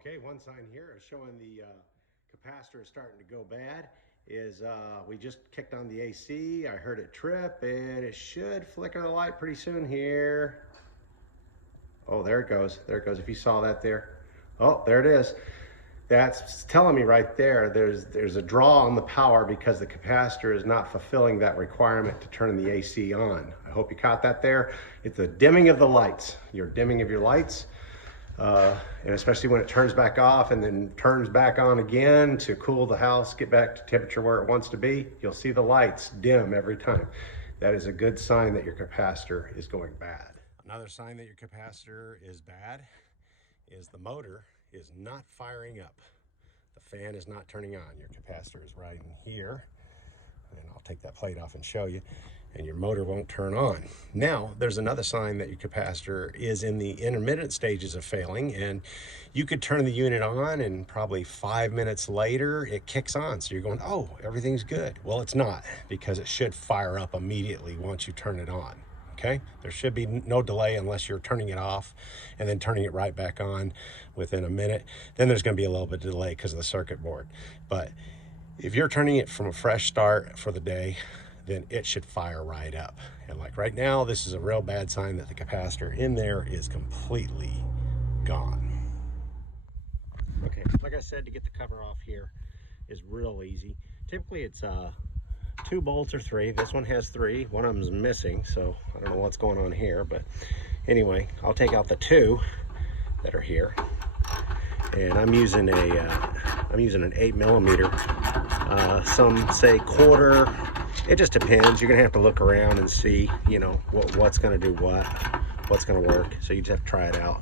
Okay, one sign here is showing the capacitor is starting to go bad. We just kicked on the AC. I heard it trip, and it should flicker the light pretty soon here. Oh, there it goes. There it goes. If you saw that there. Oh, there it is. That's telling me right there, there's a draw on the power because the capacitor is not fulfilling that requirement to turn the AC on. I hope you caught that there. It's the dimming of the lights. Your dimming of your lights. And especially when it turns back off and then turns back on again to cool the house, get back to temperature where it wants to be, you'll see the lights dim every time. That is a good sign that your capacitor is going bad. Another sign that your capacitor is bad is the motor is not firing up. The fan is not turning on. Your capacitor is right in here. And I'll take that plate off and show you. And your motor won't turn on. Now, there's another sign that your capacitor is in the intermittent stages of failing, and you could turn the unit on and probably 5 minutes later it kicks on. So you're going, oh, everything's good. Well, it's not, because it should fire up immediately once you turn it on. Okay, there should be no delay unless you're turning it off and then turning it right back on within a minute. Then there's going to be a little bit of delay because of the circuit board. But if you're turning it from a fresh start for the day, then it should fire right up. And like right now, this is a real bad sign that the capacitor in there is completely gone. Okay, like I said, to get the cover off here is real easy. Typically it's 2 bolts or 3. This one has 3. One of them's missing, so I don't know what's going on here. But anyway, I'll take out the 2 that are here, and I'm using an 8mm. Some say quarter. It just depends. You're gonna have to look around and see, you know, what's gonna do what's gonna work. So you just have to try it out.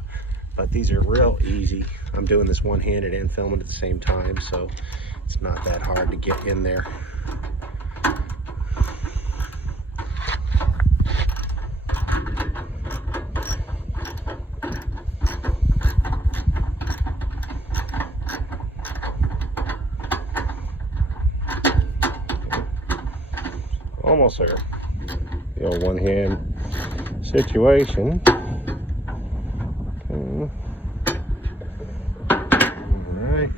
But these are real easy. I'm doing this one-handed and filming at the same time, so it's not that hard to get in there. Almost there. The old one-hand situation. Okay. Alright.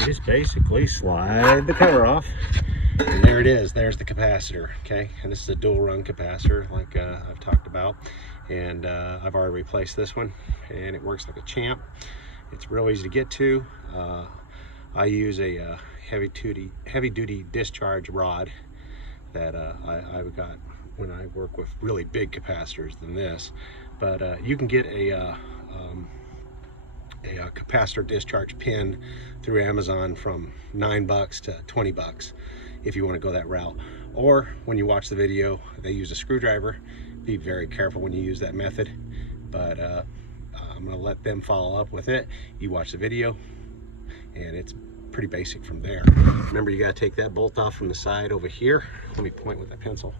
You just basically slide the cover off, and there it is. There's the capacitor. Okay, and this is a dual run capacitor, like I've talked about, and I've already replaced this one, and it works like a champ. It's real easy to get to. I use a heavy-duty discharge rod that I've got when I work with really big capacitors than this. But you can get a capacitor discharge pin through Amazon from $9 to $20 if you want to go that route. Or when you watch the video, they use a screwdriver. Be very careful when you use that method. But I'm going to let them follow up with it. You watch the video, and it's pretty basic from there. Remember, you got to take that bolt off from the side over here. Let me point with that pencil.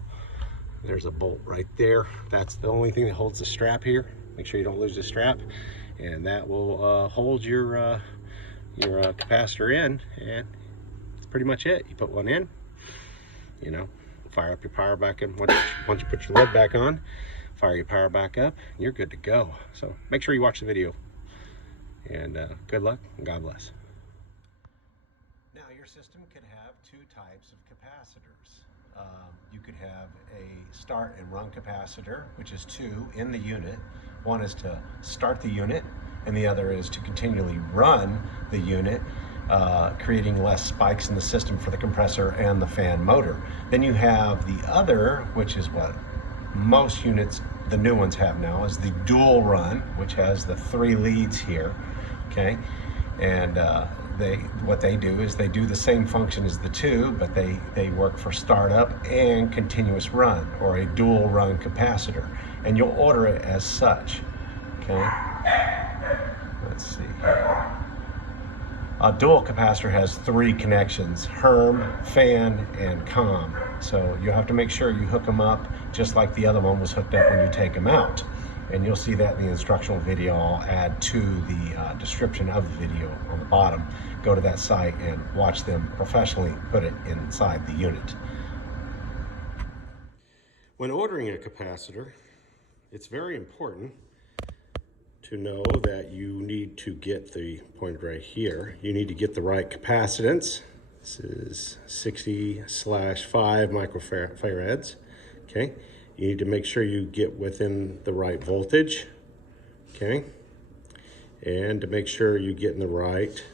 There's a bolt right there. That's the only thing that holds the strap here. Make sure you don't lose the strap, and that will hold your capacitor in, and that's pretty much it. You put one in, you know, fire up your power back in. Once you put your lid back on, fire your power back up, and you're good to go. So make sure you watch the video, and good luck and God bless. Now, your system could have 2 types of capacitors. You could have a start and run capacitor, which is 2 in the unit. One is to start the unit, and the other is to continually run the unit, creating less spikes in the system for the compressor and the fan motor. Then you have the other, which is what most units, the new ones, have now, is the dual run, which has the 3 leads here, okay? And what they do is they do the same function as the 2, but they work for startup and continuous run, or a dual run capacitor. And you'll order it as such, okay? Let's see. A dual capacitor has 3 connections: Herm, fan, and COM. So you have to make sure you hook them up just like the other one was hooked up when you take them out. And you'll see that in the instructional video I'll add to the description of the video on the bottom. Go to that site and watch them professionally put it inside the unit. When ordering a capacitor, it's very important to know that you need to get the point right here. You need to get the right capacitance. This is 60/5 microfarads. Okay. You need to make sure you get within the right voltage. Okay. And to make sure you get in the right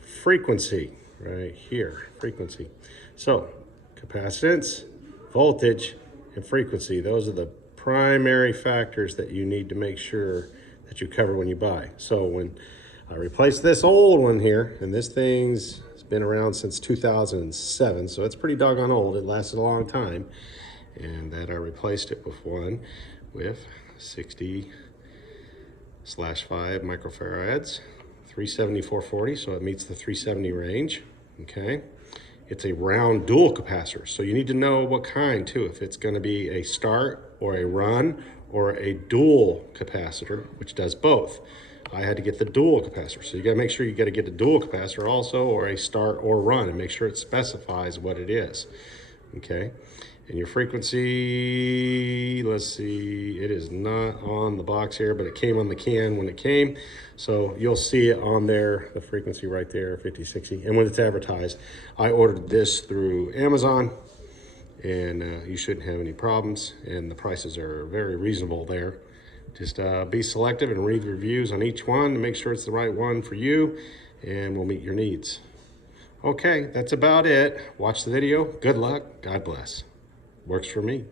frequency right here, frequency. So capacitance, voltage, and frequency, those are the primary factors that you need to make sure that you cover when you buy. So when I replaced this old one here, and this thing's been around since 2007, so it's pretty doggone old. It lasted a long time. And that I replaced it with one with 60/5 microfarads, 370/440, so it meets the 370 range. Okay. It's a round dual capacitor, so you need to know what kind too, if it's going to be a start or a run or a dual capacitor, which does both. I had to get the dual capacitor, so you got to make sure you got to get a dual capacitor also, or a start or run, and make sure it specifies what it is. Okay. And your frequency, let's see, it is not on the box here, but it came on the can when it came. So you'll see it on there, the frequency right there, 5060. And when it's advertised, I ordered this through Amazon, and you shouldn't have any problems. And the prices are very reasonable there. Just be selective and read the reviews on each one to make sure it's the right one for you, and will meet your needs. Okay, that's about it. Watch the video. Good luck. God bless. Works for me.